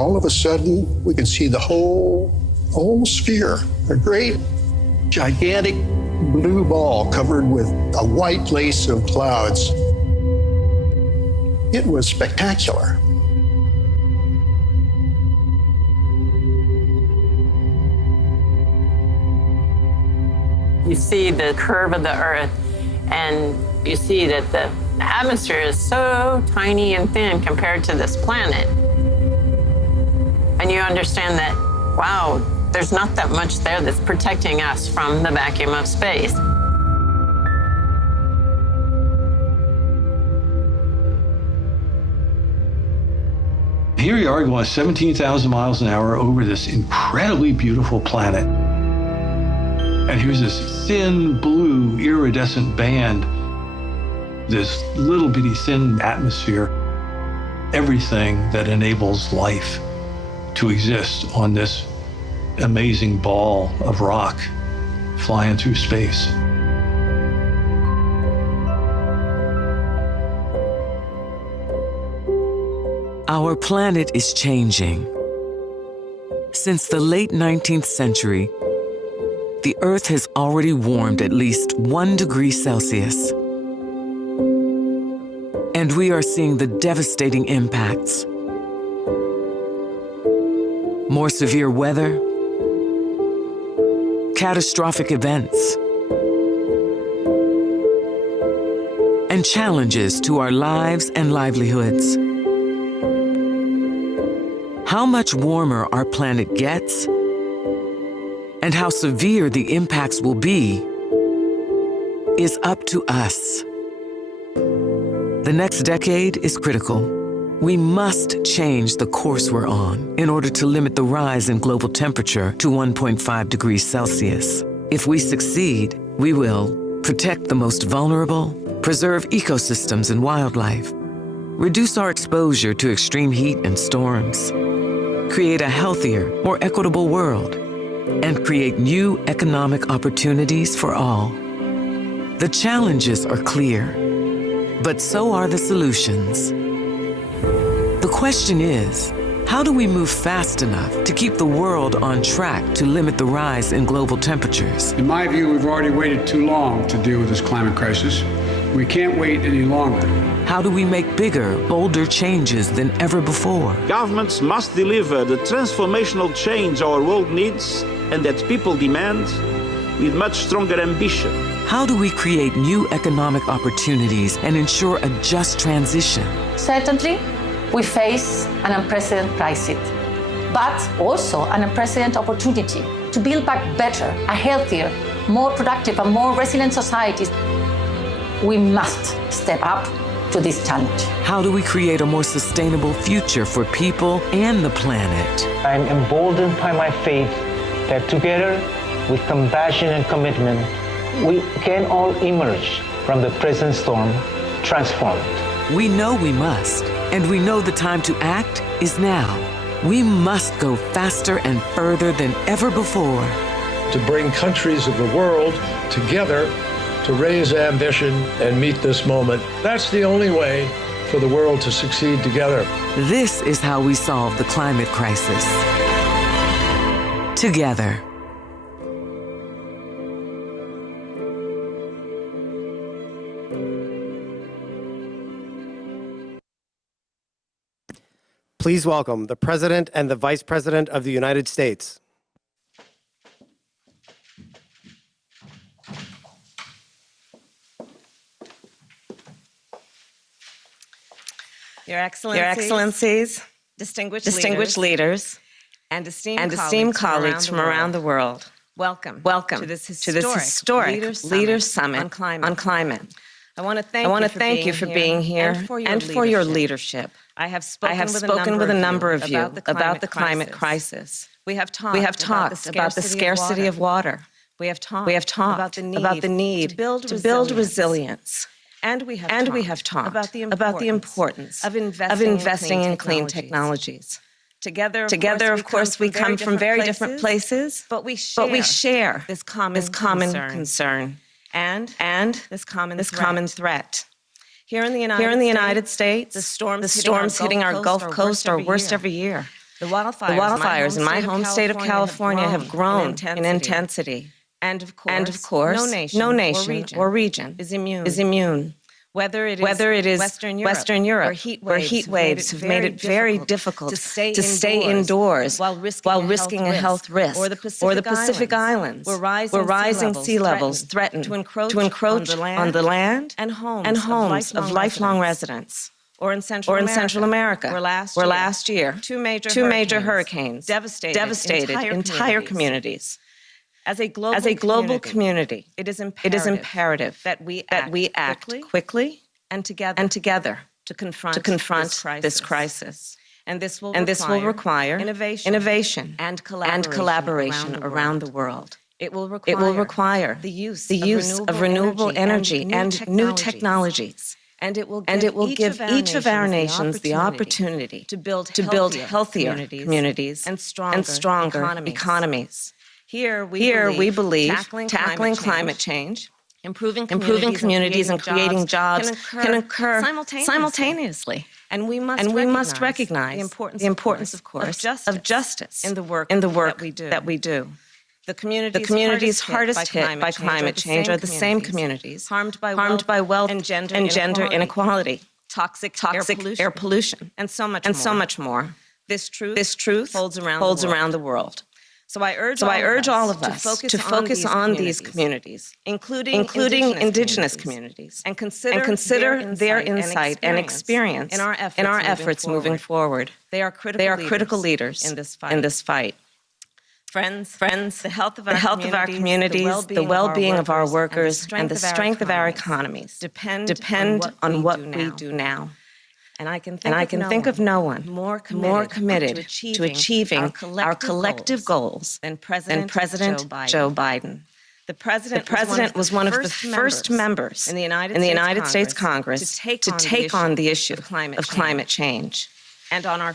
all of a sudden, we could see the whole sphere, a great, gigantic blue ball covered with a white lace of clouds. It was spectacular. You see the curve of the Earth, and you see that the atmosphere is so tiny and thin compared to this planet. And you understand that, wow, there's not that much there that's protecting us from the vacuum of space. Here you are going 17,000 miles an hour over this incredibly beautiful planet. And here's this thin blue iridescent band, this little bitty thin atmosphere, everything that enables life to exist on this amazing ball of rock flying through space. Our planet is changing. Since the late 19th century, the Earth has already warmed at least 1 degree Celsius. And we are seeing the devastating impacts. More severe weather, catastrophic events, and challenges to our lives and livelihoods. How much warmer our planet gets and how severe the impacts will be is up to us. The next decade is critical. We must change the course we're on in order to limit the rise in global temperature to 1.5 degrees Celsius. If we succeed, we will protect the most vulnerable, preserve ecosystems and wildlife, reduce our exposure to extreme heat and storms, create a healthier, more equitable world, and create new economic opportunities for all. The challenges are clear, but so are the solutions. The question is, how do we move fast enough to keep the world on track to limit the rise in global temperatures? In my view, we've already waited too long to deal with this climate crisis. We can't wait any longer. How do we make bigger, bolder changes than ever before? Governments must deliver the transformational change our world needs and that people demand with much stronger ambition. How do we create new economic opportunities and ensure a just transition? Certainly, we face an unprecedented crisis, but also an unprecedented opportunity to build back better, a healthier, more productive and more resilient societies. We must step up to this challenge. How do we create a more sustainable future for people and the planet? I'm emboldened by my faith that together, with compassion and commitment, we can all emerge from the present storm transformed. We know we must, and we know the time to act is now. We must go faster and further than ever before. To bring countries of the world together to raise ambition and meet this moment. That's the only way for the world to succeed together. This is how we solve the climate crisis. Together. Please welcome the President and the Vice President of the United States. Your Excellencies, distinguished leaders, and esteemed colleagues from around the world. Welcome to this historic Leaders Summit on climate. I want to thank you for being here and for your leadership. I have spoken with a number of you about the climate crisis. We have talked about the scarcity of water. We have talked about the need to build resilience. And we have talked about the importance of investing in clean technologies. Together, of course, we come from very different places, but we share this common concern and this common threat. Here in the United States, the storms hitting our Gulf Coast are worst every year. The wildfires in my home state of California have grown in intensity. And of course, no nation or region is immune. Whether it is Western Europe, where heat waves have made it very difficult to stay indoors while risking a health risk, or the Pacific Islands, where rising sea levels threaten to encroach on the land and homes of lifelong residents. Or in Central America, where last year two major hurricanes devastated entire communities. As a global community, it is imperative that we act quickly and together to confront this crisis. And this will require innovation and collaboration around the world. It will require the use of renewable energy and new technologies. And it will give each of our nations the opportunity to build healthier communities and stronger economies. Here we believe tackling climate change, improving communities and creating jobs can occur simultaneously. And we must recognize the importance, of course, of justice in the work that we do. The communities hardest hit by climate change are the same communities harmed by wealth and gender inequality, toxic air pollution, and so much more. This truth holds around the world. So I urge all of us to focus on these communities, including indigenous communities, and consider their insight and experience in our efforts moving forward. They are critical leaders in this fight. Friends, the health of our communities, the well-being of our workers, and the strength of our economies depend on what we do now. And I can think of no one more committed to achieving our collective goals than President Joe Biden. The president was one of the first members in the United States Congress to take on the issue of climate change. And on our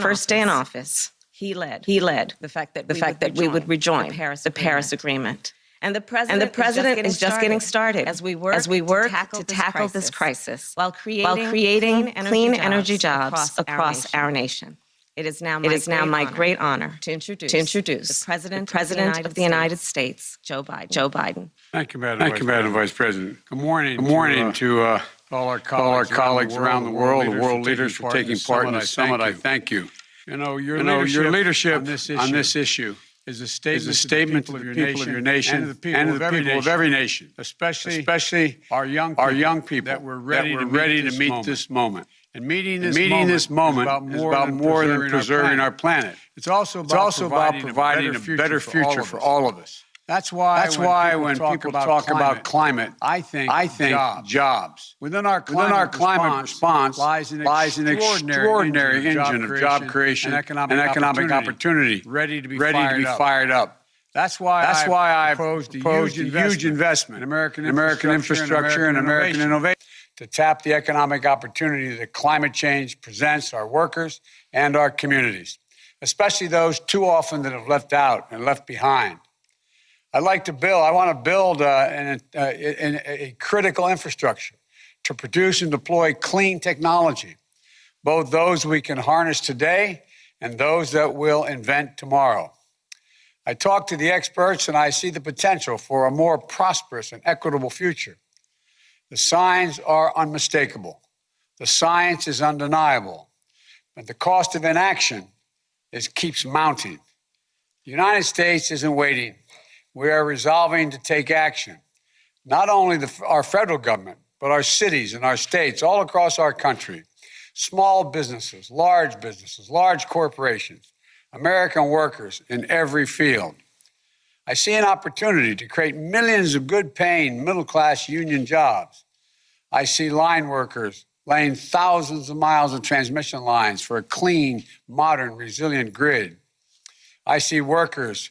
first day in office, he led the fact that we would rejoin the Paris Agreement. And the president is just getting started as we work to tackle this crisis while creating clean energy jobs across our nation. It is now my great honor to introduce the President of the United States, Joe Biden. Thank you, Madam Vice President. Good morning to all our colleagues around the world leaders for taking part in this summit. I thank you. Your leadership on this issue is a statement to the people of your nation and to the people of every nation, especially our young people that we're ready to meet this moment. And meeting this moment is about more than preserving our planet. It's also about providing a better future for all of us. That's why when people talk about climate, I think jobs. Within our climate response lies an extraordinary engine of job creation and economic opportunity ready to be fired up. That's why I proposed a huge investment in American infrastructure and American innovation to tap the economic opportunity that climate change presents our workers and our communities, especially those too often that have left out and left behind. I want to build a critical infrastructure to produce and deploy clean technology, both those we can harness today and those that we'll invent tomorrow. I talk to the experts and I see the potential for a more prosperous and equitable future. The signs are unmistakable. The science is undeniable. But the cost of inaction keeps mounting. The United States isn't waiting. We are resolving to take action. Not only our federal government, but our cities and our states all across our country. Small businesses, large corporations, American workers in every field. I see an opportunity to create millions of good-paying, middle-class union jobs. I see line workers laying thousands of miles of transmission lines for a clean, modern, resilient grid. I see workers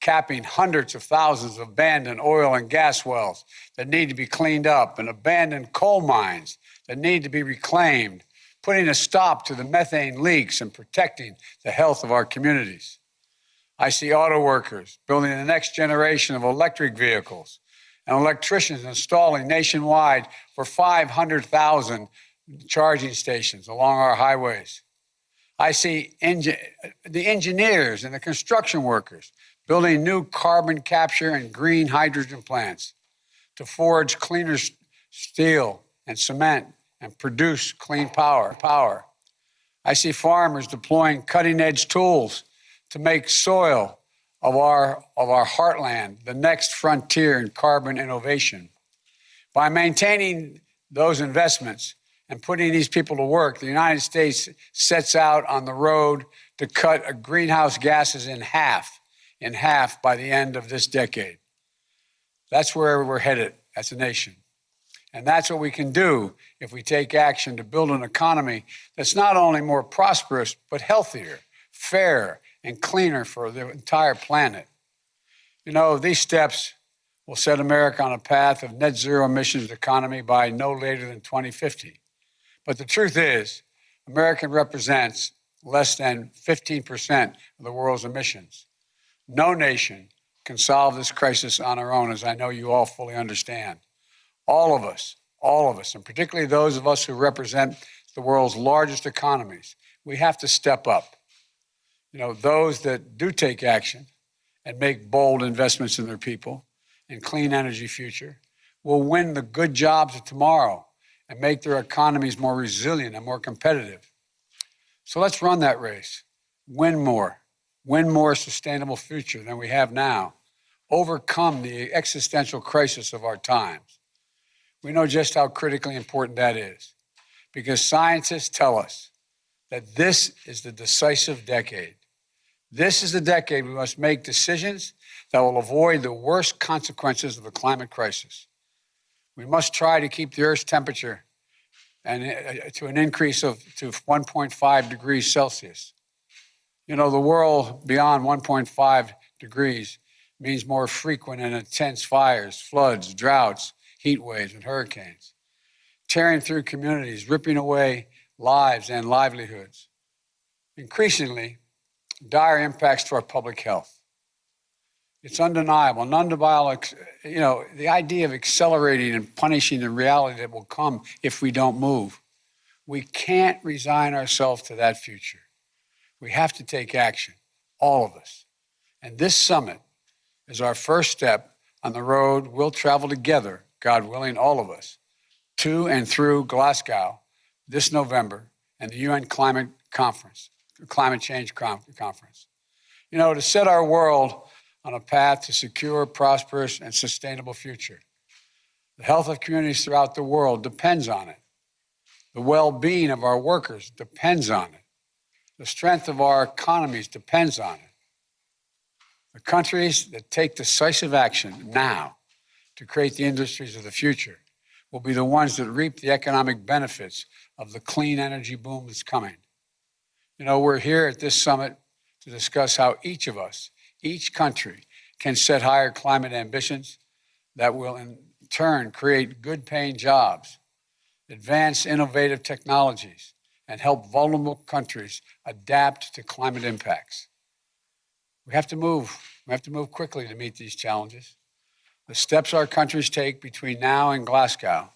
capping hundreds of thousands of abandoned oil and gas wells that need to be cleaned up and abandoned coal mines that need to be reclaimed, putting a stop to the methane leaks and protecting the health of our communities. I see auto workers building the next generation of electric vehicles and electricians installing nationwide for 500,000 charging stations along our highways. I see the engineers and the construction workers building new carbon capture and green hydrogen plants to forge cleaner steel and cement and produce clean power. I see farmers deploying cutting-edge tools to make soil of our heartland the next frontier in carbon innovation. By maintaining those investments and putting these people to work, the United States sets out on the road to cut greenhouse gases in half by the end of this decade. That's where we're headed as a nation. And that's what we can do if we take action to build an economy that's not only more prosperous, but healthier, fairer, and cleaner for the entire planet. You know, these steps will set America on a path of net zero emissions economy by no later than 2050. But the truth is, America represents less than 15% of the world's emissions. No nation can solve this crisis on our own, as I know you all fully understand. All of us, and particularly those of us who represent the world's largest economies, we have to step up. You know, those that do take action and make bold investments in their people and clean energy future will win the good jobs of tomorrow and make their economies more resilient and more competitive. So let's run that race. Win more sustainable future than we have now. Overcome the existential crisis of our times. We know just how critically important that is, because scientists tell us that this is the decisive decade. This is the decade we must make decisions that will avoid the worst consequences of the climate crisis. We must try to keep the Earth's temperature to an increase to 1.5 degrees Celsius. You know, the world beyond 1.5 degrees means more frequent and intense fires, floods, droughts, heat waves, and hurricanes, tearing through communities, ripping away lives and livelihoods. Increasingly, dire impacts to our public health. It's undeniable, you know, the idea of accelerating and punishing the reality that will come if we don't move. We can't resign ourselves to that future. We have to take action, all of us. And this summit is our first step on the road we'll travel together, God willing, all of us, to and through Glasgow this November and the UN Climate Change Conference. You know, to set our world on a path to secure, prosperous, and sustainable future. The health of communities throughout the world depends on it. The well-being of our workers depends on it. The strength of our economies depends on it. The countries that take decisive action now to create the industries of the future will be the ones that reap the economic benefits of the clean energy boom that's coming. You know, we're here at this summit to discuss how each of us, each country, can set higher climate ambitions that will in turn create good-paying jobs, advance innovative technologies, and help vulnerable countries adapt to climate impacts. We have to move. We have to move quickly to meet these challenges. The steps our countries take between now and Glasgow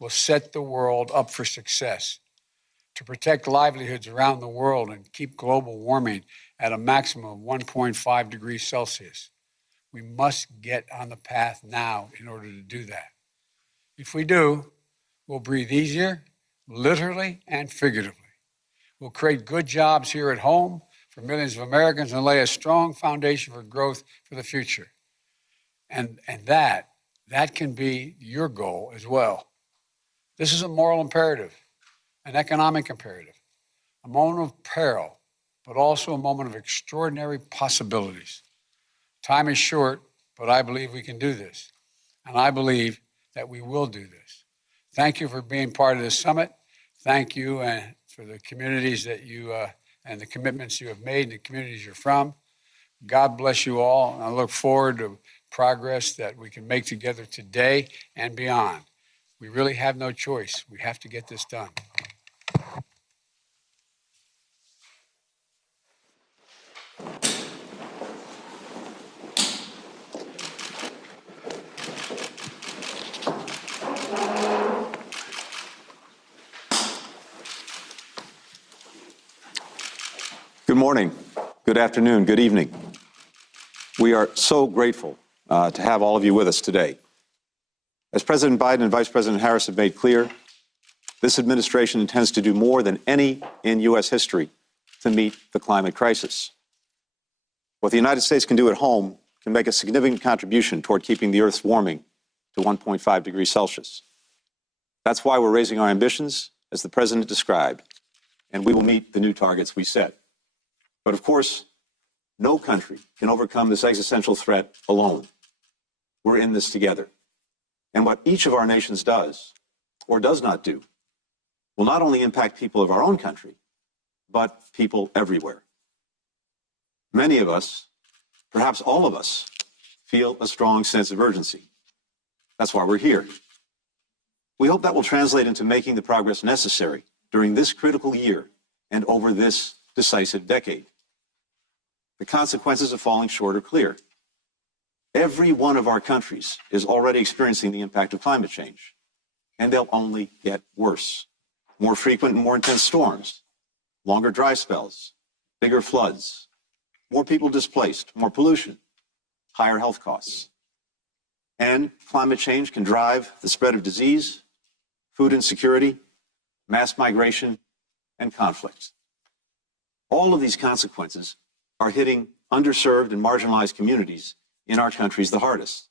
will set the world up for success, to protect livelihoods around the world and keep global warming at a maximum of 1.5 degrees Celsius. We must get on the path now in order to do that. If we do, we'll breathe easier, literally and figuratively. We'll create good jobs here at home for millions of Americans and lay a strong foundation for growth for the future. And that can be your goal as well. This is a moral imperative, an economic imperative, a moment of peril, but also a moment of extraordinary possibilities. Time is short, but I believe we can do this. And I believe that we will do this. Thank you for being part of this summit. Thank you for the communities that you and the commitments you have made and the communities you're from. God bless you all. And I look forward to progress that we can make together today and beyond. We really have no choice. We have to get this done. morning, good afternoon, good evening. We are so grateful to have all of you with us today. As President Biden and Vice President Harris have made clear, this administration intends to do more than any in U.S. history to meet the climate crisis. What the United States can do at home can make a significant contribution toward keeping the Earth's warming to 1.5 degrees Celsius. That's why we're raising our ambitions, as the President described, and we will meet the new targets we set. But of course, no country can overcome this existential threat alone. We're in this together. And what each of our nations does, or does not do, will not only impact people of our own country, but people everywhere. Many of us, perhaps all of us, feel a strong sense of urgency. That's why we're here. We hope that will translate into making the progress necessary during this critical year and over this decisive decade. The consequences of falling short are clear. Every one of our countries is already experiencing the impact of climate change, and they'll only get worse. More frequent and more intense storms, longer dry spells, bigger floods, more people displaced, more pollution, higher health costs. And climate change can drive the spread of disease, food insecurity, mass migration, and conflict. All of these consequences are hitting underserved and marginalized communities in our countries the hardest.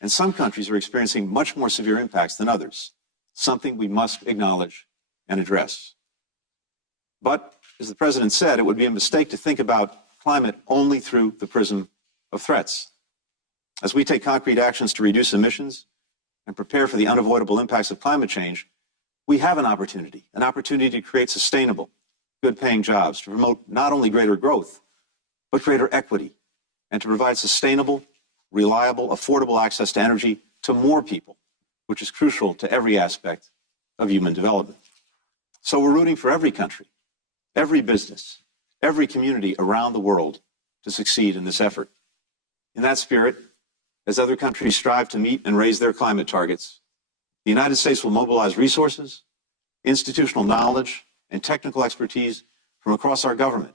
And some countries are experiencing much more severe impacts than others, something we must acknowledge and address. But, as the President said, it would be a mistake to think about climate only through the prism of threats. As we take concrete actions to reduce emissions and prepare for the unavoidable impacts of climate change, we have an opportunity to create sustainable, good-paying jobs, to promote not only greater growth, but greater equity, and to provide sustainable, reliable, affordable access to energy to more people, which is crucial to every aspect of human development. So we're rooting for every country, every business, every community around the world to succeed in this effort. In that spirit, as other countries strive to meet and raise their climate targets, the United States will mobilize resources, institutional knowledge, and technical expertise from across our government,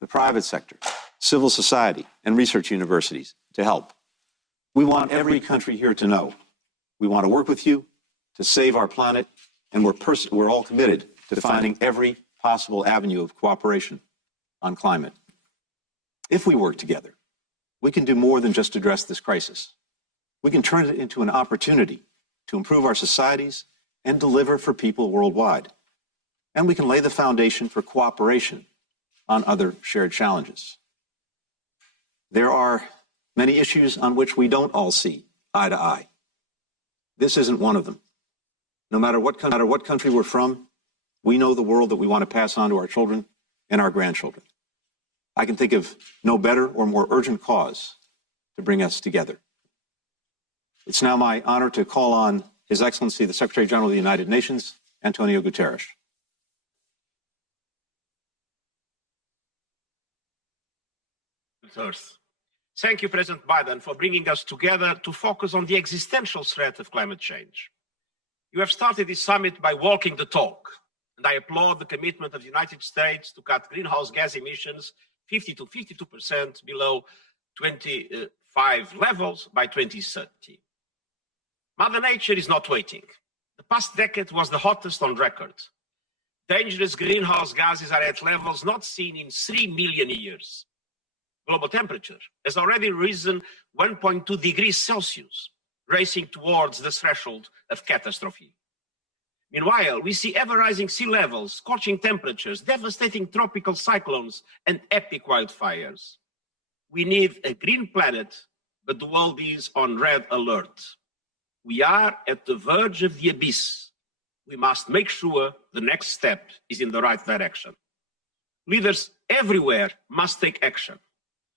the private sector, civil society, and research universities to help. We want every country here to know we want to work with you to save our planet, and we're all committed to finding every possible avenue of cooperation on climate. If we work together, we can do more than just address this crisis. We can turn it into an opportunity to improve our societies and deliver for people worldwide. And we can lay the foundation for cooperation on other shared challenges. There are many issues on which we don't all see eye to eye. This isn't one of them. No matter what country we're from, we know the world that we want to pass on to our children and our grandchildren. I can think of no better or more urgent cause to bring us together. It's now my honor to call on His Excellency, the Secretary General of the United Nations, Antonio Guterres. Earth. Thank you, President Biden, for bringing us together to focus on the existential threat of climate change. You have started this summit by walking the talk, and I applaud the commitment of the United States to cut greenhouse gas emissions 50 to 52% below 25 levels by 2030. Mother Nature is not waiting. The past decade was the hottest on record. Dangerous greenhouse gases are at levels not seen in 3 million years. Global temperature has already risen 1.2 degrees Celsius, racing towards the threshold of catastrophe. Meanwhile, we see ever-rising sea levels, scorching temperatures, devastating tropical cyclones, and epic wildfires. We need a green planet, but the world is on red alert. We are at the verge of the abyss. We must make sure the next step is in the right direction. Leaders everywhere must take action.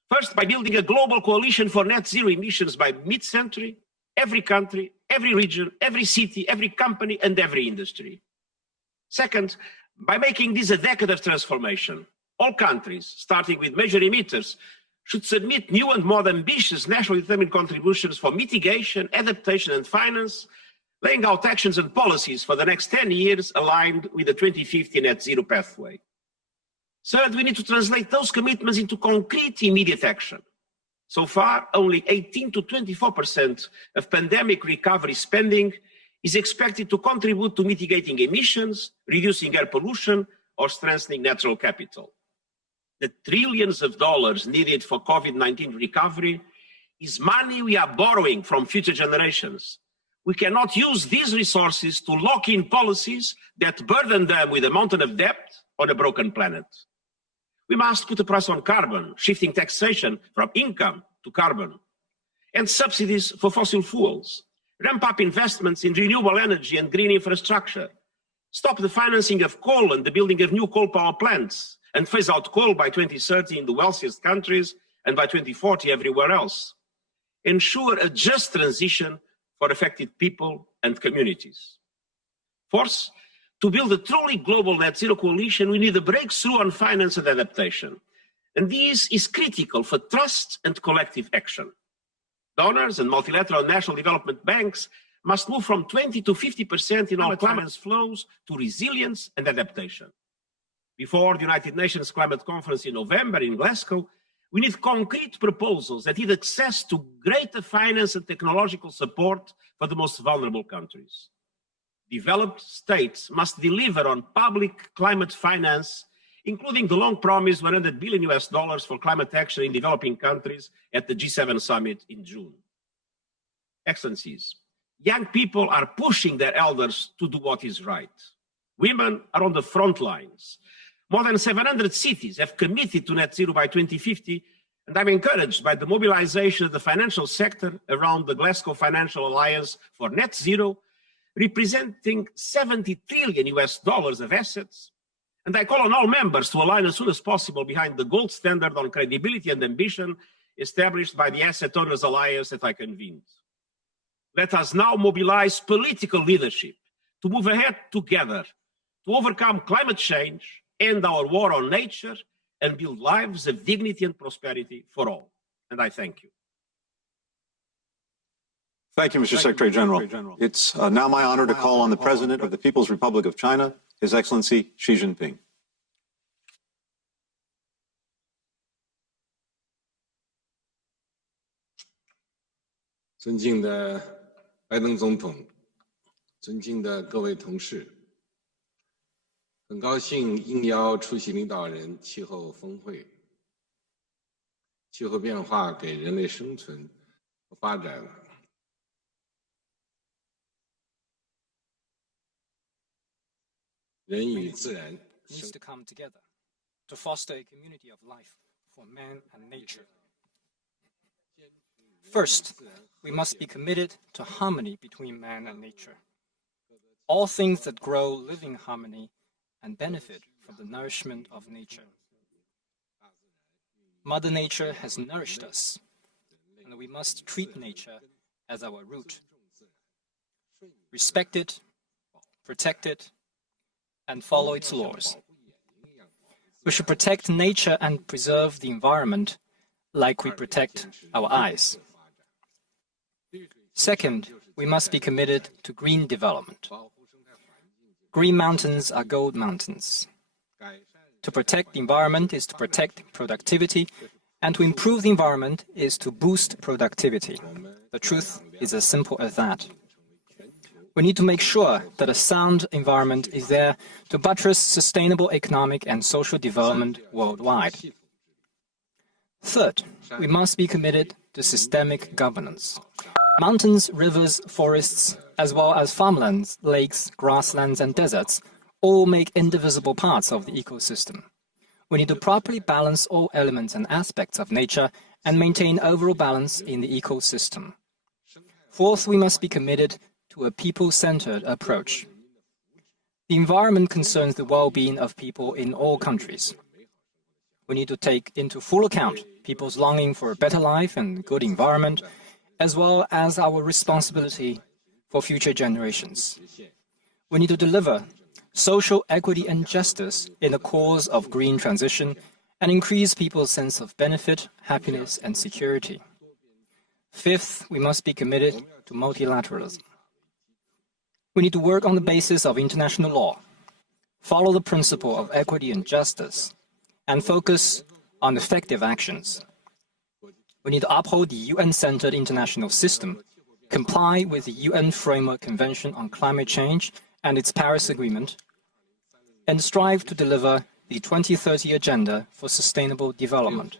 First, by building a global coalition for net zero emissions by mid-century, every country, every region, every city, every company, and every industry. Second, by making this a decade of transformation. All countries, starting with major emitters, should submit new and more ambitious nationally determined contributions for mitigation, adaptation, and finance, laying out actions and policies for the next 10 years aligned with the 2050 net zero pathway. Third, we need to translate those commitments into concrete, immediate action. So far, only 18 to 24% of pandemic recovery spending is expected to contribute to mitigating emissions, reducing air pollution, or strengthening natural capital. The trillions of dollars needed for COVID-19 recovery is money we are borrowing from future generations. We cannot use these resources to lock in policies that burden them with a mountain of debt on a broken planet. We must put a price on carbon, shifting taxation from income to carbon, and subsidies for fossil fuels. Ramp up investments in renewable energy and green infrastructure. Stop the financing of coal and the building of new coal power plants, and phase out coal by 2030 in the wealthiest countries and by 2040 everywhere else. Ensure a just transition for affected people and communities. Fourth, to build a truly global net zero coalition, we need a breakthrough on finance and adaptation. And this is critical for trust and collective action. Donors and multilateral national development banks must move from 20 to 50% in our climate flows to resilience and adaptation. Before the United Nations Climate Conference in November in Glasgow, we need concrete proposals that need access to greater finance and technological support for the most vulnerable countries. Developed states must deliver on public climate finance, including the long-promised $100 billion for climate action in developing countries at the G7 summit in June. Excellencies, young people are pushing their elders to do what is right. Women are on the front lines. More than 700 cities have committed to net zero by 2050, and I'm encouraged by the mobilization of the financial sector around the Glasgow Financial Alliance for Net Zero, representing $70 trillion of assets. And I call on all members to align as soon as possible behind the gold standard on credibility and ambition established by the Asset Owners Alliance that I convened. Let us now mobilize political leadership to move ahead together to overcome climate change, end our war on nature, and build lives of dignity and prosperity for all. And I thank you. Thank you, Mr. Secretary General. It's now my honor to call on the President of the People's Republic of China, His Excellency Xi Jinping. 尊敬的拜登总统，尊敬的各位同事，很高兴应邀出席领导人气候峰会。气候变化给人类生存和发展人与自然 needs to come together to foster a community of life for man and nature. First, we must be committed to harmony between man and nature. All things that grow live in harmony and benefit from the nourishment of nature. Mother Nature has nourished us, and we must treat nature as our root. Respect it, protect it, and follow its laws. We should protect nature and preserve the environment like we protect our eyes. Second, we must be committed to green development. Green mountains are gold mountains. To protect the environment is to protect productivity, and to improve the environment is to boost productivity. The truth is as simple as that. We need to make sure that a sound environment is there to buttress sustainable economic and social development worldwide. Third, we must be committed to systemic governance. Mountains, rivers, forests, as well as farmlands, lakes, grasslands, and deserts all make indivisible parts of the ecosystem. We need to properly balance all elements and aspects of nature and maintain overall balance in the ecosystem. Fourth, we must be committed to a people-centered approach. The environment concerns the well-being of people in all countries. We need to take into full account people's longing for a better life and good environment, as well as our responsibility for future generations. We need to deliver social equity and justice in the cause of green transition and increase people's sense of benefit, happiness, and security. Fifth, we must be committed to multilateralism. We need to work on the basis of international law, follow the principle of equity and justice, and focus on effective actions. We need to uphold the UN-centered international system, comply with the UN Framework Convention on Climate Change and its Paris Agreement, and strive to deliver the 2030 Agenda for Sustainable Development.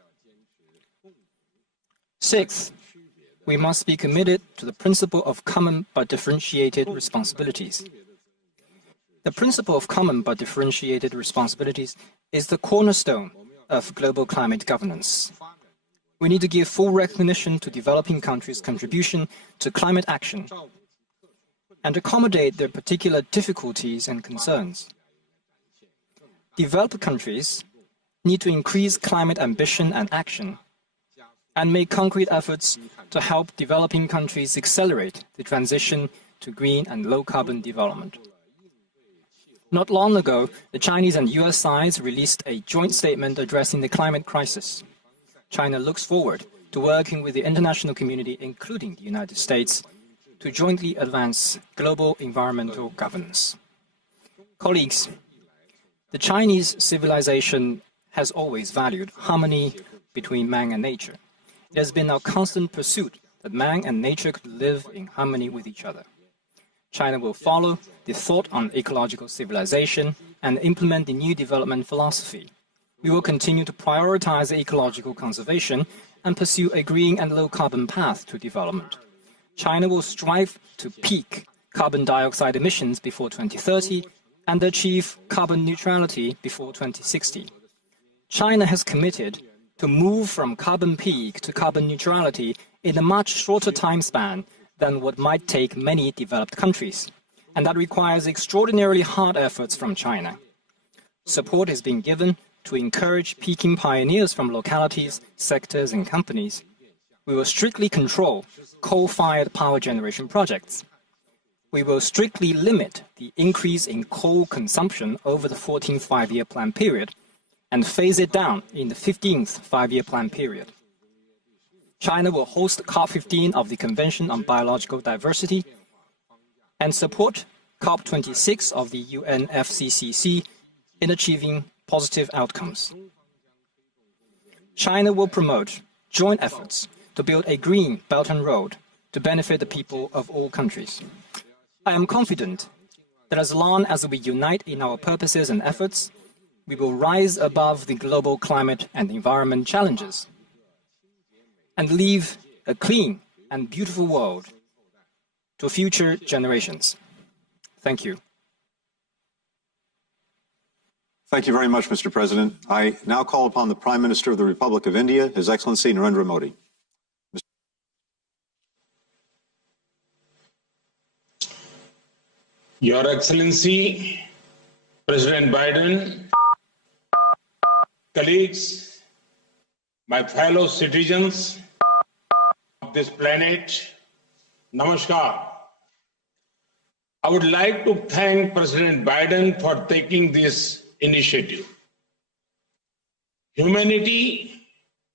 Sixth, we must be committed to the principle of common but differentiated responsibilities. The principle of common but differentiated responsibilities is the cornerstone of global climate governance. We need to give full recognition to developing countries' contribution to climate action and accommodate their particular difficulties and concerns. Developed countries need to increase climate ambition and action and make concrete efforts to help developing countries accelerate the transition to green and low-carbon development. Not long ago, the Chinese and US sides released a joint statement addressing the climate crisis. China looks forward to working with the international community, including the United States, to jointly advance global environmental governance. Colleagues, the Chinese civilization has always valued harmony between man and nature. It has been our constant pursuit that man and nature could live in harmony with each other. China will follow the thought on ecological civilization and implement the new development philosophy. We will continue to prioritize ecological conservation and pursue a green and low-carbon path to development. China will strive to peak carbon dioxide emissions before 2030 and achieve carbon neutrality before 2060. China has committed to move from carbon peak to carbon neutrality in a much shorter time span than what might take many developed countries, and that requires extraordinarily hard efforts from China. Support is being given to encourage peaking pioneers from localities, sectors, and companies. We will strictly control coal-fired power generation projects. We will strictly limit the increase in coal consumption over the 14th five-year plan period and phase it down in the 15th five-year plan period. China will host COP15 of the Convention on Biological Diversity and support COP26 of the UNFCCC in achieving positive outcomes. China will promote joint efforts to build a green Belt and Road to benefit the people of all countries. I am confident that as long as we unite in our purposes and efforts, we will rise above the global climate and environment challenges and leave a clean and beautiful world to future generations. Thank you. Thank you very much, Mr. President. I now call upon the Prime Minister of the Republic of India, His Excellency Narendra Modi. Your Excellency, President Biden, colleagues, my fellow citizens of this planet, Namaskar. I would like to thank President Biden for taking this initiative. Humanity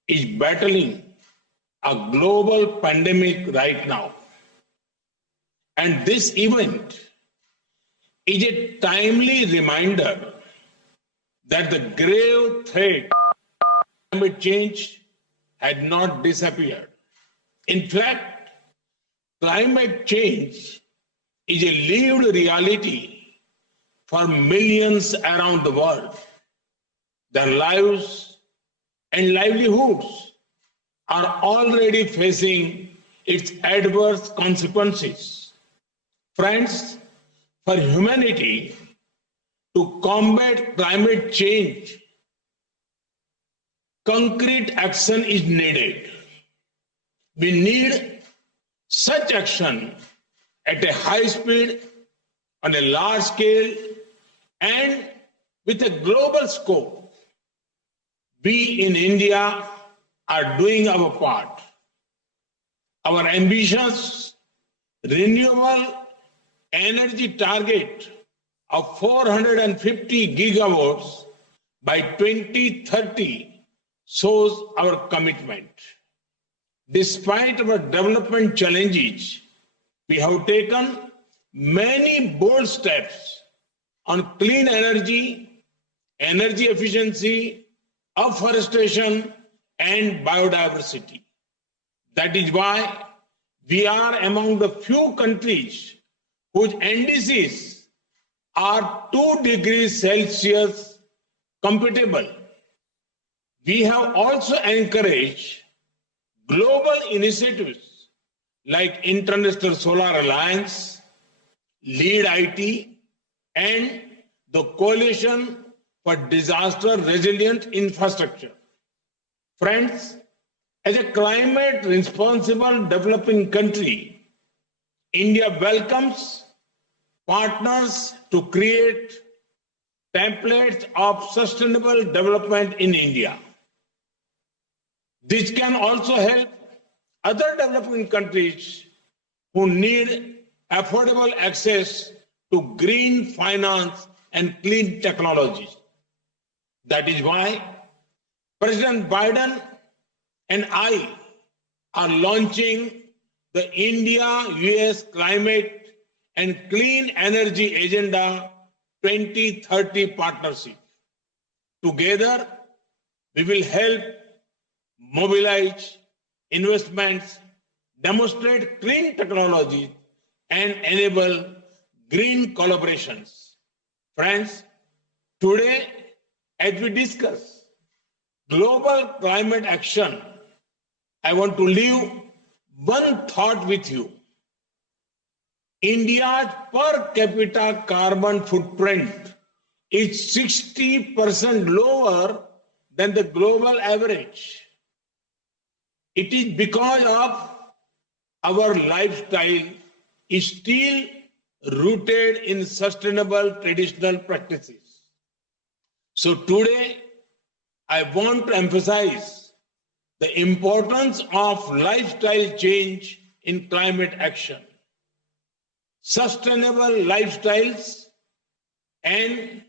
is battling a global pandemic right now. And this event is a timely reminder that the grave threat of climate change had not disappeared. In fact, climate change is a lived reality for millions around the world. Their lives and livelihoods are already facing its adverse consequences. Friends, for humanity to combat climate change, concrete action is needed. We need such action at a high speed, on a large scale, and with a global scope. We in India are doing our part. Our ambitious renewable energy target of 450 gigawatts by 2030 shows our commitment. Despite our development challenges, we have taken many bold steps on clean energy, energy efficiency, afforestation, and biodiversity. That is why we are among the few countries whose indices are 2 degrees Celsius compatible. We have also encouraged global initiatives like International Solar Alliance, Lead IT, and the Coalition for Disaster Resilient Infrastructure. Friends, as a climate responsible developing country, India welcomes partners to create templates of sustainable development in India. This can also help other developing countries who need affordable access to green finance and clean technologies. That is why President Biden and I are launching the India-US Climate and Clean Energy Agenda 2030 partnership. Together, we will help mobilize investments, demonstrate clean technology, and enable green collaborations. Friends, today, as we discuss global climate action, I want to leave one thought with you. India's per capita carbon footprint is 60% lower than the global average. It is because of our lifestyle is still rooted in sustainable traditional practices. So today, I want to emphasize the importance of lifestyle change in climate action. Sustainable lifestyles and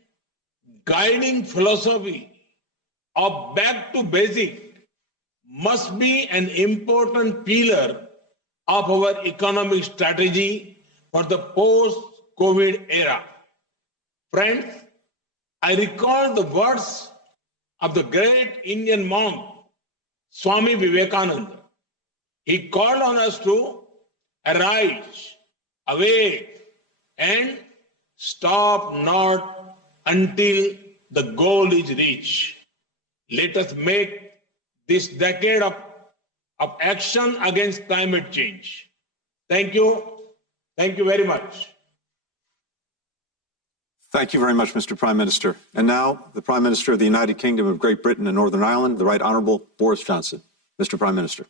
guiding philosophy of back to basic must be an important pillar of our economic strategy for the post-COVID era. Friends, I recall the words of the great Indian monk, Swami Vivekananda. He called on us to arise, awake, and stop not until the goal is reached. Let us make this decade of action against climate change. Thank you. Thank you very much. Thank you very much, Mr. Prime Minister. And now, the Prime Minister of the United Kingdom of Great Britain and Northern Ireland, the Right Honourable Boris Johnson. Mr. Prime Minister.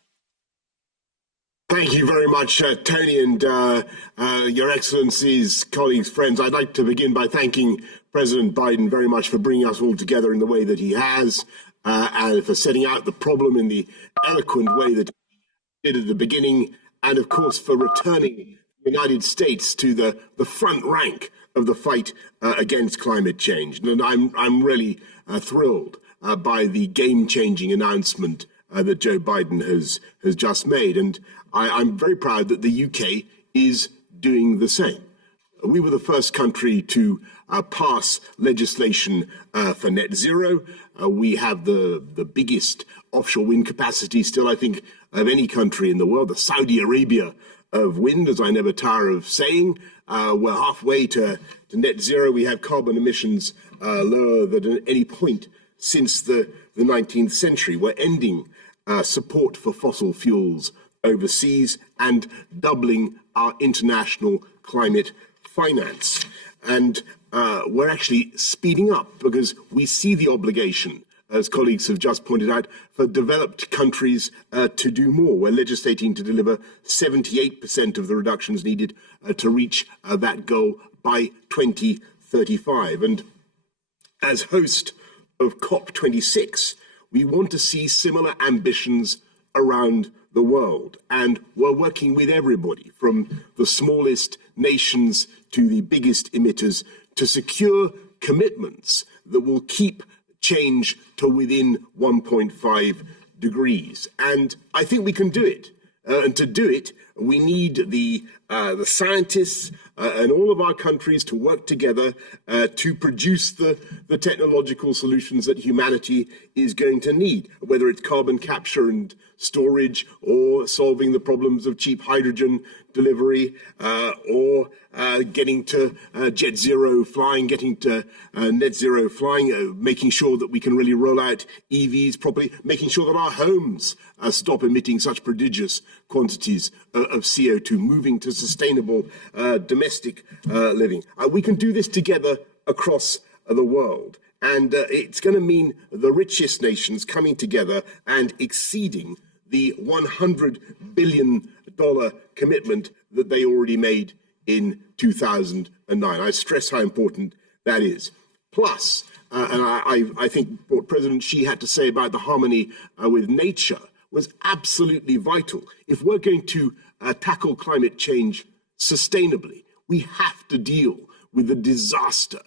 Thank you very much, Tony, and Your Excellencies, colleagues, friends. I'd like to begin by thanking President Biden very much for bringing us all together in the way that he has, and for setting out the problem in the eloquent way that he did at the beginning, and of course for returning the United States to the front rank of the fight against climate change. And I'm really thrilled by the game-changing announcement that Joe Biden has just made. And I'm very proud that the UK is doing the same. We were the first country to pass legislation for net zero. We have the biggest offshore wind capacity still, I think, of any country in the world, the Saudi Arabia of wind, as I never tire of saying. We're halfway to net zero. We have carbon emissions lower than at any point since the 19th century. We're ending support for fossil fuels overseas and doubling our international climate finance. And we're actually speeding up because we see the obligation, as colleagues have just pointed out, for developed countries to do more. We're legislating to deliver 78% of the reductions needed to reach that goal by 2035. And as host of COP26, we want to see similar ambitions around the world. And we're working with everybody, from the smallest nations to the biggest emitters, to secure commitments that will keep change to within 1.5 degrees. And I think we can do it. And to do it, we need the scientists, and all of our countries to work together to produce the technological solutions that humanity is going to need, whether it's carbon capture and storage, or solving the problems of cheap hydrogen delivery, or getting to jet zero flying, getting to net zero flying, making sure that we can really roll out EVs properly, making sure that our homes stop emitting such prodigious quantities of CO2, moving to sustainable domestic living. We can do this together across the world. And it's going to mean the richest nations coming together and exceeding the $100 billion commitment that they already made in 2009. I stress how important that is. Plus, and I think what President Xi had to say about the harmony with nature was absolutely vital. If we're going to tackle climate change sustainably, we have to deal with the disaster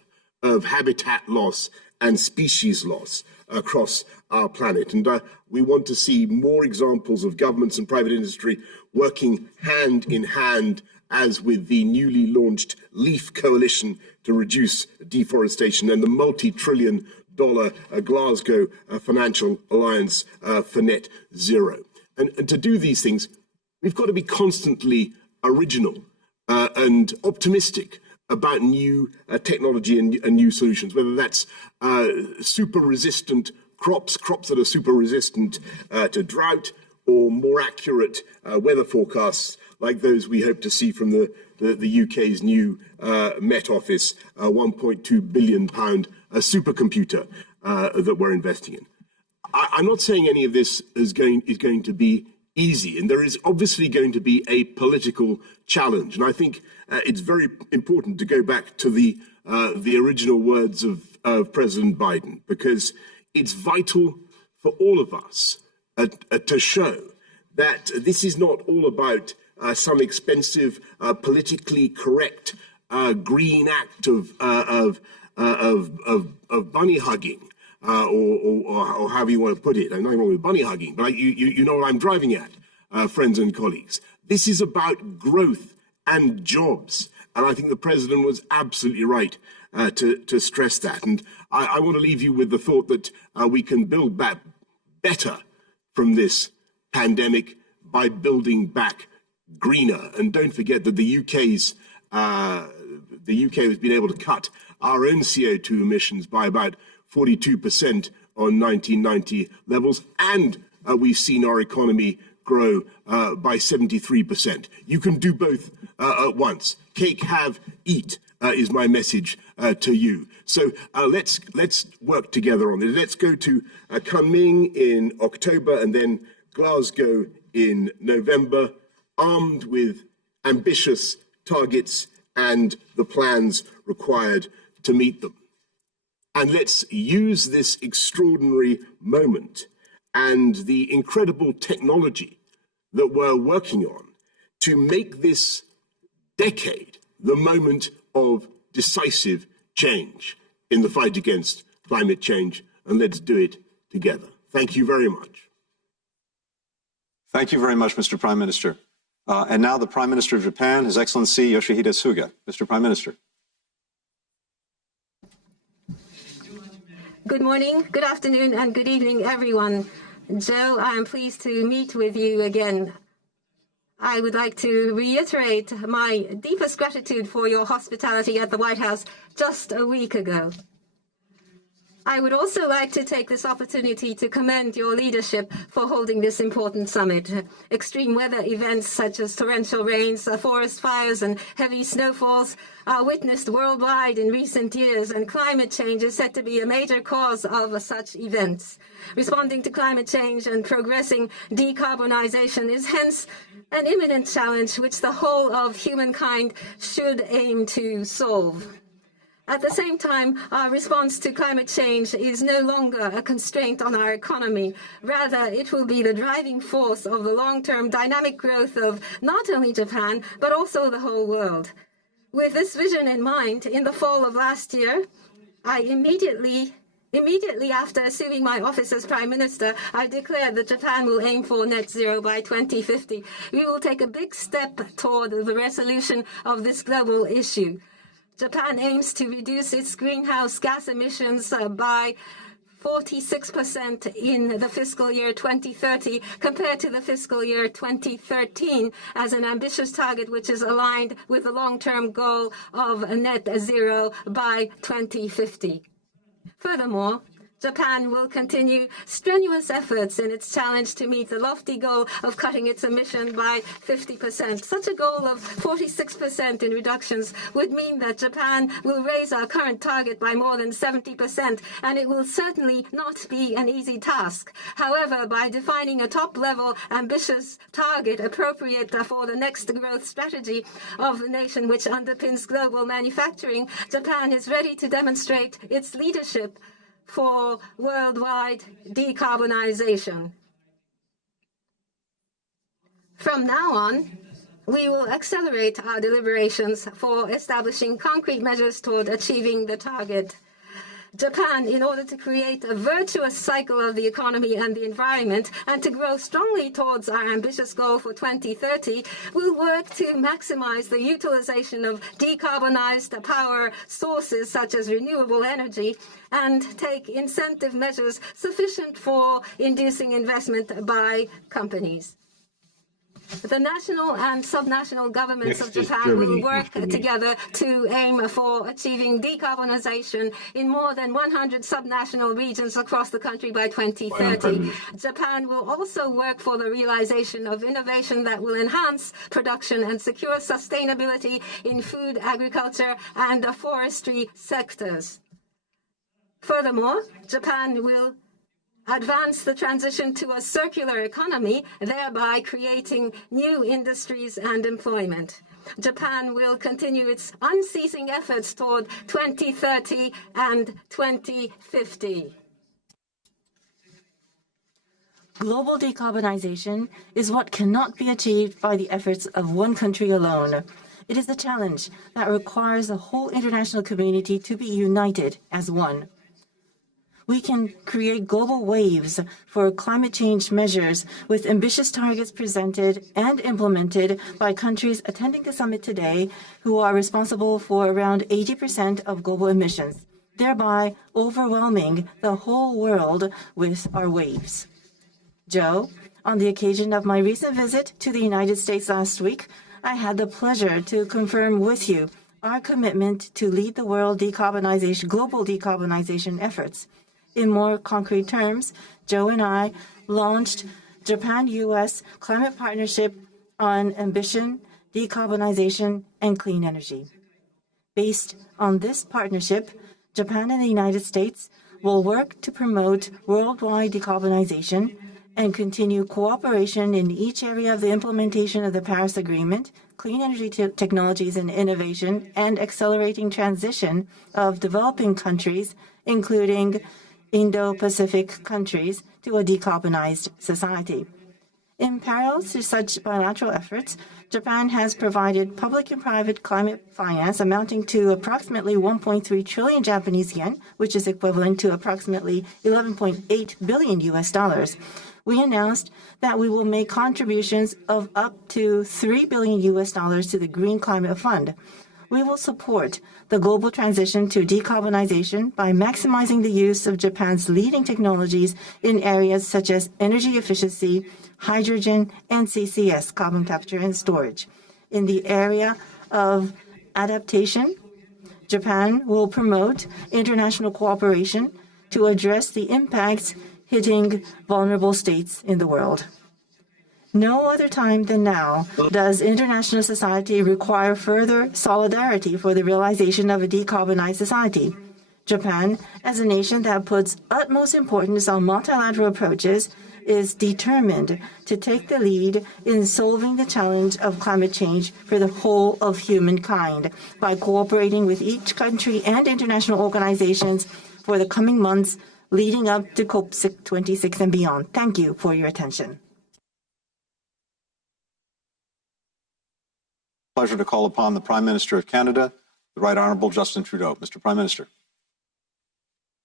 of habitat loss and species loss across our planet. And we want to see more examples of governments and private industry working hand in hand, as with the newly launched LEAF Coalition to reduce deforestation and the multi-trillion-dollar Glasgow Financial Alliance for Net Zero. And to do these things, we've got to be constantly original and optimistic about new technology and new solutions, whether that's super resistant crops that are super resistant to drought, or more accurate weather forecasts like those we hope to see from the UK's new Met Office £1.2 billion supercomputer that we're investing in. I'm not saying any of this is going to be easy, and there is obviously going to be a political challenge. And I think it's very important to go back to the original words of President Biden, because it's vital for all of us to show that this is not all about some expensive, politically correct green act of bunny hugging, or however you want to put it. I'm not even with bunny hugging, but you know what I'm driving at, friends and colleagues. This is about growth and jobs, and I think the president was absolutely right to stress that. And I want to leave you with the thought that we can build back better from this pandemic by building back greener. And don't forget that the UK has been able to cut our own CO2 emissions by about 42% on 1990 levels, and we've seen our economy grow by 73%. You can do both at once. Cake, have, eat is my message to you. So let's work together on this. Let's go to Kunming in October and then Glasgow in November, armed with ambitious targets and the plans required to meet them. And let's use this extraordinary moment and the incredible technology that we're working on to make this decade the moment of decisive change in the fight against climate change. And let's do it together. Thank you very much. Thank you very much, Mr. Prime Minister. And now the Prime Minister of Japan, His Excellency Yoshihide Suga. Mr. Prime Minister. Good morning, good afternoon, and good evening, everyone. Joe, I am pleased to meet with you again. I would like to reiterate my deepest gratitude for your hospitality at the White House just a week ago. I would also like to take this opportunity to commend your leadership for holding this important summit. Extreme weather events such as torrential rains, forest fires, and heavy snowfalls are witnessed worldwide in recent years, and climate change is said to be a major cause of such events. Responding to climate change and progressing decarbonization is hence an imminent challenge which the whole of humankind should aim to solve. At the same time, our response to climate change is no longer a constraint on our economy. Rather, it will be the driving force of the long-term dynamic growth of not only Japan, but also the whole world. With this vision in mind, in the fall of last year, I immediately Immediately after assuming my office as Prime Minister, I declared that Japan will aim for net zero by 2050. We will take a big step toward the resolution of this global issue. Japan aims to reduce its greenhouse gas emissions by 46% in the fiscal year 2030 compared to the fiscal year 2013 as an ambitious target which is aligned with the long-term goal of net zero by 2050. Furthermore, Japan will continue strenuous efforts in its challenge to meet the lofty goal of cutting its emission by 50%. Such a goal of 46% in reductions would mean that Japan will raise our current target by more than 70%, and it will certainly not be an easy task. However, by defining a top-level ambitious target appropriate for the next growth strategy of the nation which underpins global manufacturing, Japan is ready to demonstrate its leadership for worldwide decarbonization. From now on, we will accelerate our deliberations for establishing concrete measures toward achieving the target. Japan, in order to create a virtuous cycle of the economy and the environment and to grow strongly towards our ambitious goal for 2030, will work to maximize the utilization of decarbonized power sources such as renewable energy and take incentive measures sufficient for inducing investment by companies. The national and subnational governments of Japan will work together to aim for achieving decarbonization in more than 100 subnational regions across the country by 2030. Japan will also work for the realization of innovation that will enhance production and secure sustainability in food, agriculture, and forestry sectors. Furthermore, Japan will advance the transition to a circular economy, thereby creating new industries and employment. Japan will continue its unceasing efforts toward 2030 and 2050. Global decarbonization is what cannot be achieved by the efforts of one country alone. It is a challenge that requires the whole international community to be united as one. We can create global waves for climate change measures with ambitious targets presented and implemented by countries attending the summit today who are responsible for around 80% of global emissions, thereby overwhelming the whole world with our waves. Joe, on the occasion of my recent visit to the United States last week, I had the pleasure to confirm with you our commitment to lead the world global decarbonization efforts. In more concrete terms, Joe and I launched Japan-U.S. Climate Partnership on Ambition, Decarbonization, and Clean Energy. Based on this partnership, Japan and the United States will work to promote worldwide decarbonization and continue cooperation in each area of the implementation of the Paris Agreement, clean energy technologies and innovation, and accelerating transition of developing countries, including Indo-Pacific countries, to a decarbonized society. In parallel to such bilateral efforts, Japan has provided public and private climate finance amounting to approximately 1.3 trillion Japanese yen, which is equivalent to approximately $11.8 billion US. We announced that we will make contributions of up to $3 billion US to the Green Climate Fund. We will support the global transition to decarbonization by maximizing the use of Japan's leading technologies in areas such as energy efficiency, hydrogen, and CCS, carbon capture and storage. In the area of adaptation, Japan will promote international cooperation to address the impacts hitting vulnerable states in the world. No other time than now does international society require further solidarity for the realization of a decarbonized society. Japan, as a nation that puts utmost importance on multilateral approaches, is determined to take the lead in solving the challenge of climate change for the whole of humankind by cooperating with each country and international organizations for the coming months leading up to COP26 and beyond. Thank you for your attention. Pleasure to call upon the Prime Minister of Canada, the Right Honourable Justin Trudeau. Mr. Prime Minister.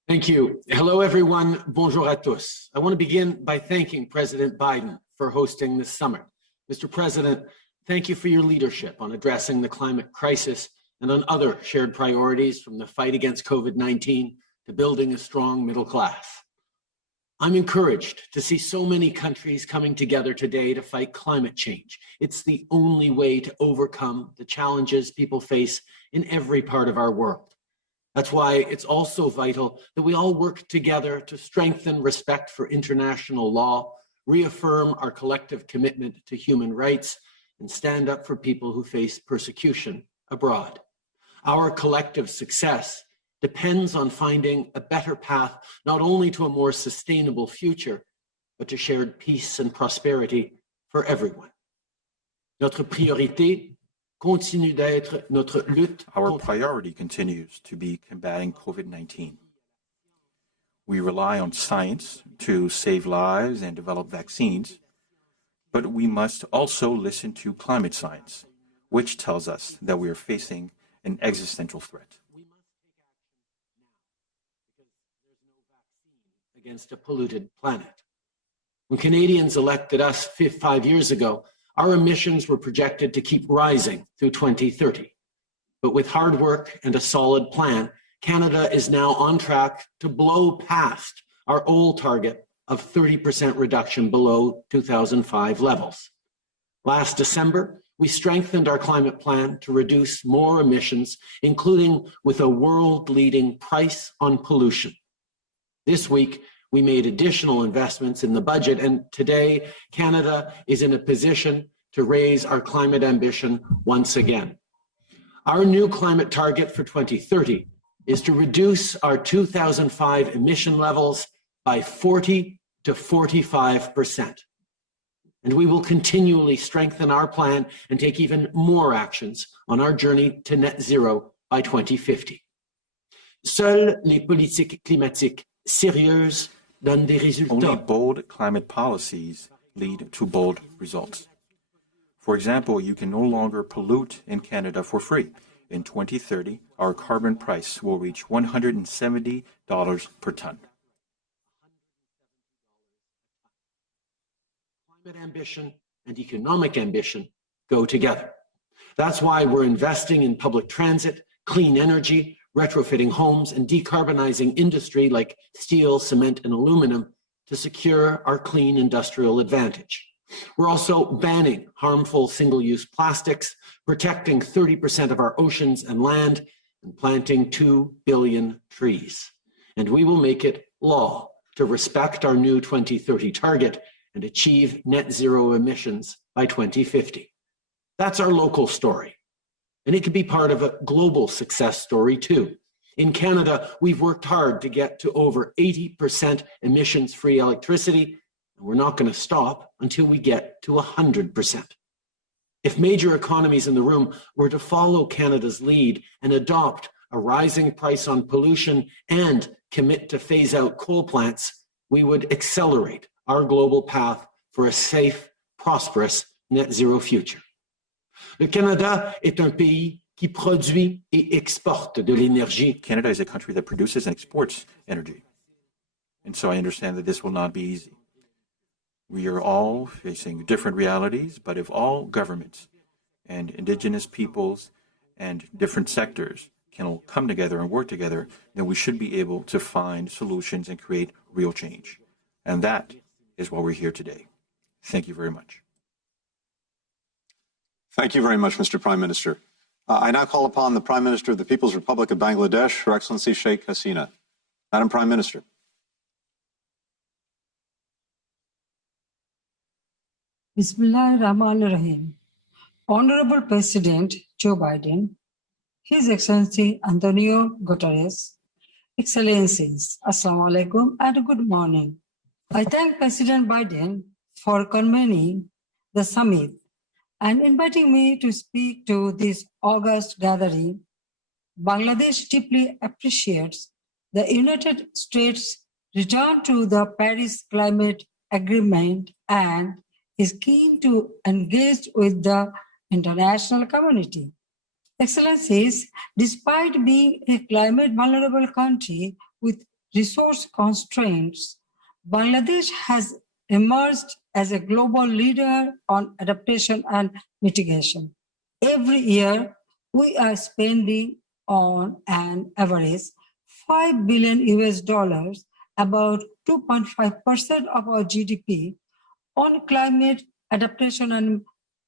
Thank you. Hello, everyone. Bonjour à tous. I want to begin by thanking President Biden for hosting this summit. Mr. President, thank you for your leadership on addressing the climate crisis and on other shared priorities, from the fight against COVID-19 to building a strong middle class. I'm encouraged to see so many countries coming together today to fight climate change. It's the only way to overcome the challenges people face in every part of our world. That's why it's also vital that we all work together to strengthen respect for international law, reaffirm our collective commitment to human rights, and stand up for people who face persecution abroad. Our collective success depends on finding a better path, not only to a more sustainable future, but to shared peace and prosperity for everyone. Notre priorité continue d'être notre lutte. Our priority continues to be combating COVID-19. We rely on science to save lives and develop vaccines, but we must also listen to climate science, which tells us that we are facing an existential threat. Against a polluted planet. When Canadians elected us 5 years ago, our emissions were projected to keep rising through 2030. But with hard work and a solid plan, Canada is now on track to blow past our old target of 30% reduction below 2005 levels. Last December, we strengthened our climate plan to reduce more emissions, including with a world-leading price on pollution. This week, we made additional investments in the budget, and today, Canada is in a position to raise our climate ambition once again. Our new climate target for 2030 is to reduce our 2005 emission levels by 40 to 45%. And we will continually strengthen our plan and take even more actions on our journey to net zero by 2050. Seules les politiques climatiques sérieuses donnent des résultats. Only bold climate policies lead to bold results. For example, you can no longer pollute in Canada for free. In 2030, our carbon price will reach $170 per ton. Climate ambition and economic ambition go together. That's why we're investing in public transit, clean energy, retrofitting homes, and decarbonizing industry like steel, cement, and aluminum to secure our clean industrial advantage. We're also banning harmful single-use plastics, protecting 30% of our oceans and land, and planting 2 billion trees. And we will make it law to respect our new 2030 target and achieve net zero emissions by 2050. That's our local story. And it could be part of a global success story too. In Canada, we've worked hard to get to over 80% emissions-free electricity, and we're not going to stop until we get to 100%. If major economies in the room were to follow Canada's lead and adopt a rising price on pollution and commit to phase out coal plants, we would accelerate our global path for a safe, prosperous net zero future. Le Canada est un pays qui produit et exporte de l'énergie. Canada is a country that produces and exports energy. And so I understand that this will not be easy. We are all facing different realities, but if all governments and indigenous peoples and different sectors can come together and work together, then we should be able to find solutions and create real change. And that is why we're here today. Thank you very much. Thank you very much, Mr. Prime Minister. I now call upon the Prime Minister of the People's Republic of Bangladesh, Her Excellency Sheikh Hasina. Madam Prime Minister. Bismillah Rahman Rahim. Honorable President Joe Biden, His Excellency Antonio Guterres, Excellencies, Assalamu alaikum and good morning. I thank President Biden for convening the summit and inviting me to speak to this August gathering. Bangladesh deeply appreciates the United States' return to the Paris Climate Agreement and is keen to engage with the international community. Excellencies, despite being a climate vulnerable country with resource constraints, Bangladesh has emerged as a global leader on adaptation and mitigation. Every year, we are spending on an average $5 billion US, about 2.5% of our GDP, on climate adaptation and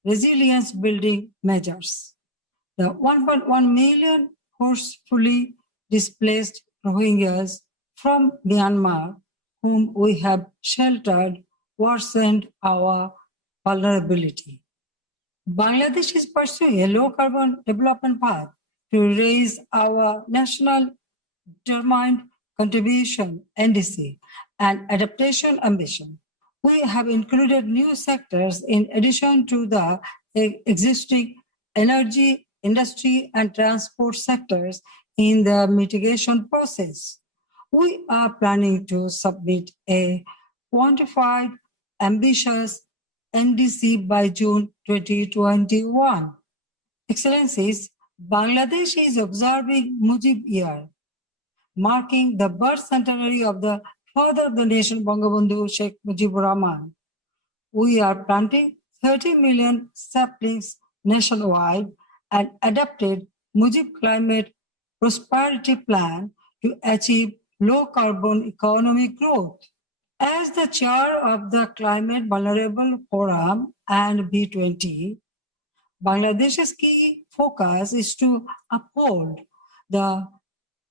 resilience building measures. The 1.1 million forcefully displaced Rohingyas from Myanmar, whom we have sheltered, worsened our vulnerability. Bangladesh is pursuing a low-carbon development path to raise our national determined contribution, NDC, and adaptation ambition. We have included new sectors in addition to the existing energy, industry, and transport sectors in the mitigation process. We are planning to submit a quantified, ambitious NDC by June 2021. Excellencies, Bangladesh is observing Mujib Year, marking the birth centenary of the father of the nation, Bangabandhu Sheikh Mujibur Rahman. We are planting 30 million saplings nationwide and adopted Mujib Climate Prosperity Plan to achieve low-carbon economic growth. As the chair of the Climate Vulnerable Forum and B20, Bangladesh's key focus is to uphold the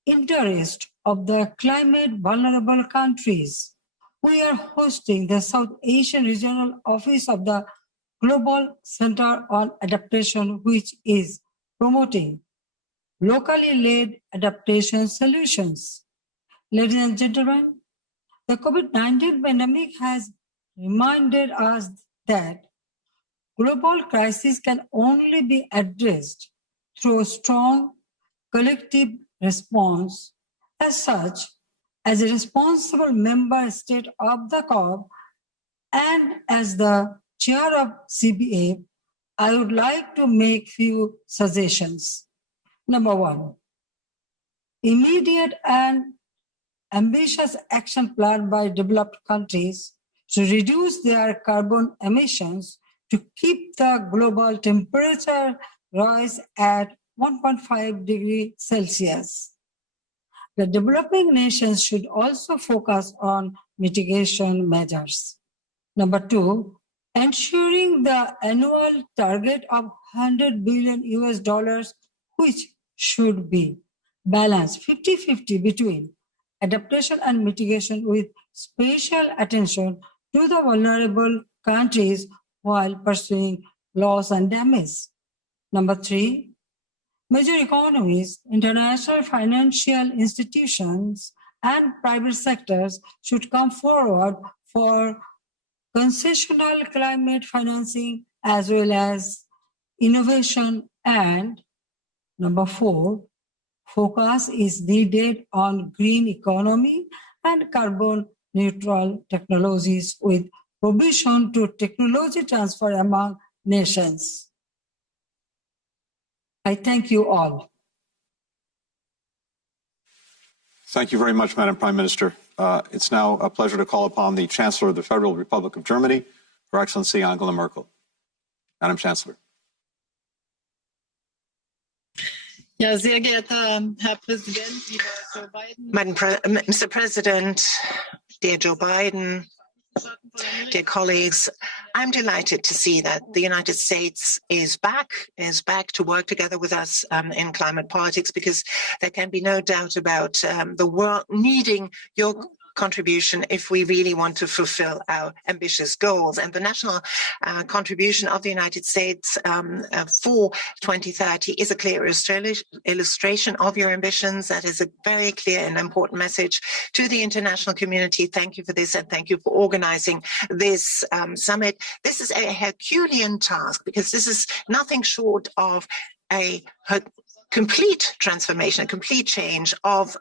interest of the climate vulnerable countries. We are hosting the South Asian Regional Office of the Global Center on Adaptation, which is promoting locally led adaptation solutions. Ladies and gentlemen, the COVID-19 pandemic has reminded us that global crisis can only be addressed through a strong collective response. As such, as a responsible member state of the COP and as the chair of CBA, I would like to make few suggestions. Number one, immediate and ambitious action plan by developed countries to reduce their carbon emissions to keep the global temperature rise at 1.5 degrees Celsius. The developing nations should also focus on mitigation measures. Number two, ensuring the annual target of $100 billion US, which should be balanced 50-50 between adaptation and mitigation with special attention to the vulnerable countries while pursuing loss and damage. Number three, major economies, international financial institutions, and private sectors should come forward for concessional climate financing as well as innovation. And number four, focus is needed on green economy and carbon neutral technologies with provision to technology transfer among nations. I thank you all. Thank you very much, Madam Prime Minister. It's now a pleasure to call upon the Chancellor of the Federal Republic of Germany, Her Excellency Angela Merkel. Madam Chancellor. Ja, sehr geehrter Herr Präsident, lieber Joe Biden. Mr. President, dear Joe Biden, dear colleagues, I'm delighted to see that the United States is back to work together with us in climate politics, because there can be no doubt about the world needing your contribution if we really want to fulfill our ambitious goals. And the national contribution of the United States for 2030 is a clear illustration of your ambitions. That is a very clear and important message to the international community. Thank you for this, and thank you for organizing this summit. This is a Herculean task, because this is nothing short of a complete transformation, a complete change of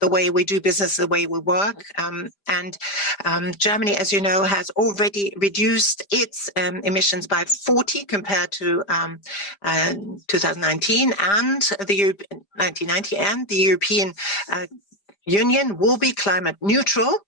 the way we do business, the way we work. Germany, as you know, has already reduced its emissions by 40 compared to 2019 and the European Union will be climate neutral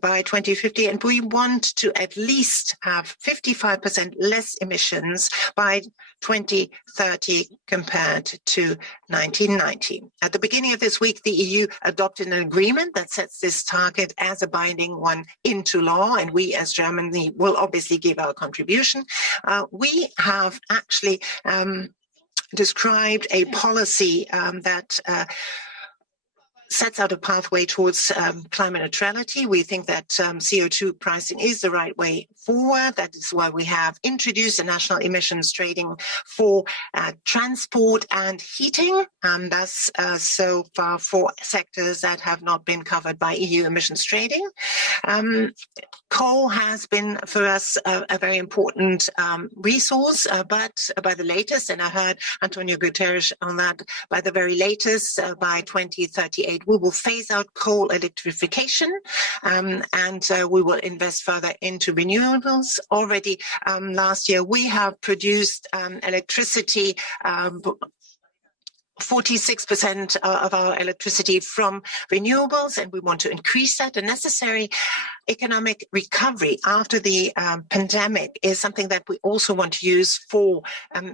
by 2050, and we want to at least have 55% less emissions by 2030 compared to 1990. At the beginning of this week, the EU adopted an agreement that sets this target as a binding one into law, and we as Germany will obviously give our contribution. We have actually described a policy that sets out a pathway towards climate neutrality. We think that CO2 pricing is the right way forward. That is why we have introduced a national emissions trading for transport and heating, and thus so far for sectors that have not been covered by EU emissions trading. Coal has been for us a very important resource, but by the latest, and I heard Antonio Guterres on that, by the very latest, by 2038, we will phase out coal electrification, and we will invest further into renewables. Already last year, we have produced electricity 46% of our electricity from renewables, and we want to increase that. The necessary economic recovery after the pandemic is something that we also want to use for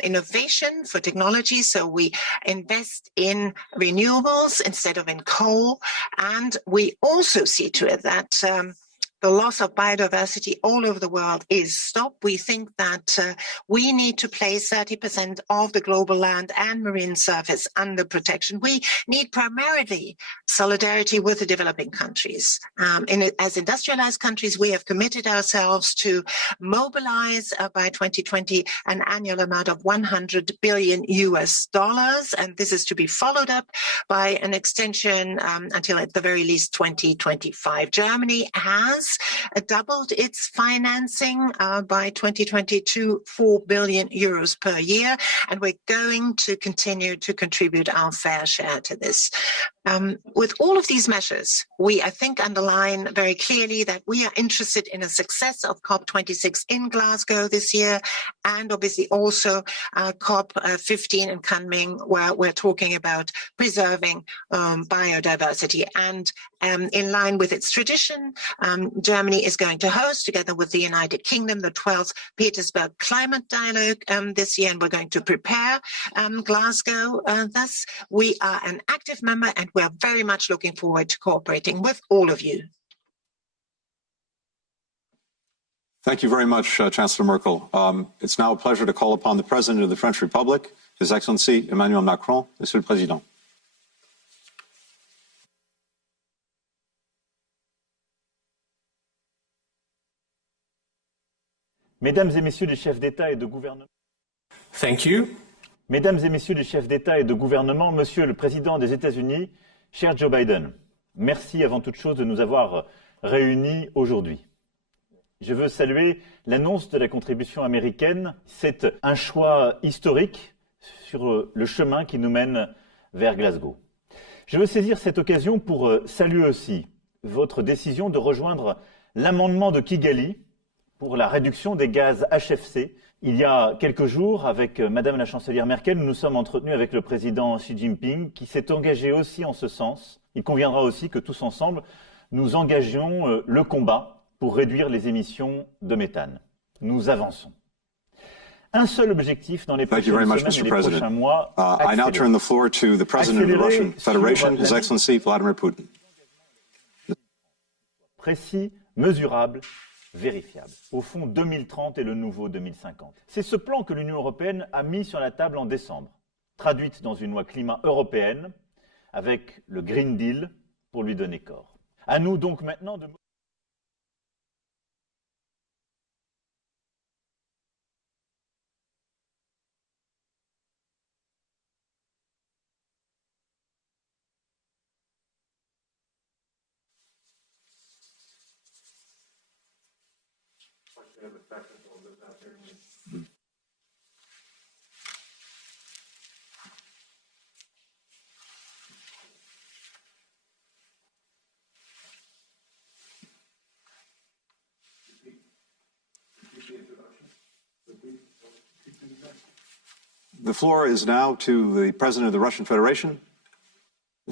innovation, for technology. So we invest in renewables instead of in coal, and we also see to it that the loss of biodiversity all over the world is stopped. We think that we need to place 30% of the global land and marine surface under protection. We need primarily solidarity with the developing countries. As industrialized countries, we have committed ourselves to mobilize by 2020 an annual amount of $100 billion, and this is to be followed up by an extension until at the very least 2025. Germany has doubled its financing by 2022, 4 billion euros per year, and we're going to continue to contribute our fair share to this. With all of these measures, we, I think, underline very clearly that we are interested in a success of COP26 in Glasgow this year, and obviously also COP15 in Kunming, where we're talking about preserving biodiversity. And in line with its tradition, Germany is going to host, together with the United Kingdom, the 12th Petersburg Climate Dialogue this year, and we're going to prepare Glasgow. Thus, we are an active member, and we're very much looking forward to cooperating with all of you. Thank you very much, Chancellor Merkel. It's now a pleasure to call upon the President of the French Republic, His Excellency Emmanuel Macron. Monsieur le Président. Mesdames et messieurs les chefs d'État et de gouvernement. Thank you. Mesdames et messieurs les chefs d'État et de gouvernement, Monsieur le Président des États-Unis, cher Joe Biden, merci avant toute chose de nous avoir réunis aujourd'hui. Je veux saluer l'annonce de la contribution américaine. C'est un choix historique sur le chemin qui nous mène vers Glasgow. Je veux saisir cette occasion pour saluer aussi votre décision de rejoindre l'amendement de Kigali pour la réduction des gaz HFC. Il y a quelques jours, avec Madame la chancelière Merkel, nous nous sommes entretenus avec le président Xi Jinping, qui s'est engagé aussi en ce sens. Il conviendra aussi que tous ensemble, nous engagions le combat pour réduire les émissions de méthane. Nous avançons. Un seul objectif dans les prochaines semaines et les prochains mois, I now turn the floor to the President of the Russian Federation, His Excellency Vladimir Putin. Précis, mesurable, vérifiable. Au fond, 2030 est le nouveau 2050. C'est ce plan que l'Union européenne a mis sur la table en décembre, traduite dans une loi climat européenne, avec le Green Deal pour lui donner corps. À nous donc maintenant de... The floor is now to the President of the Russian Federation,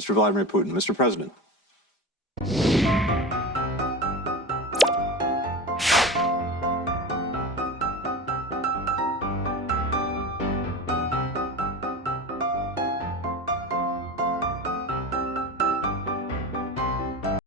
Mr. Vladimir Putin. Mr. President.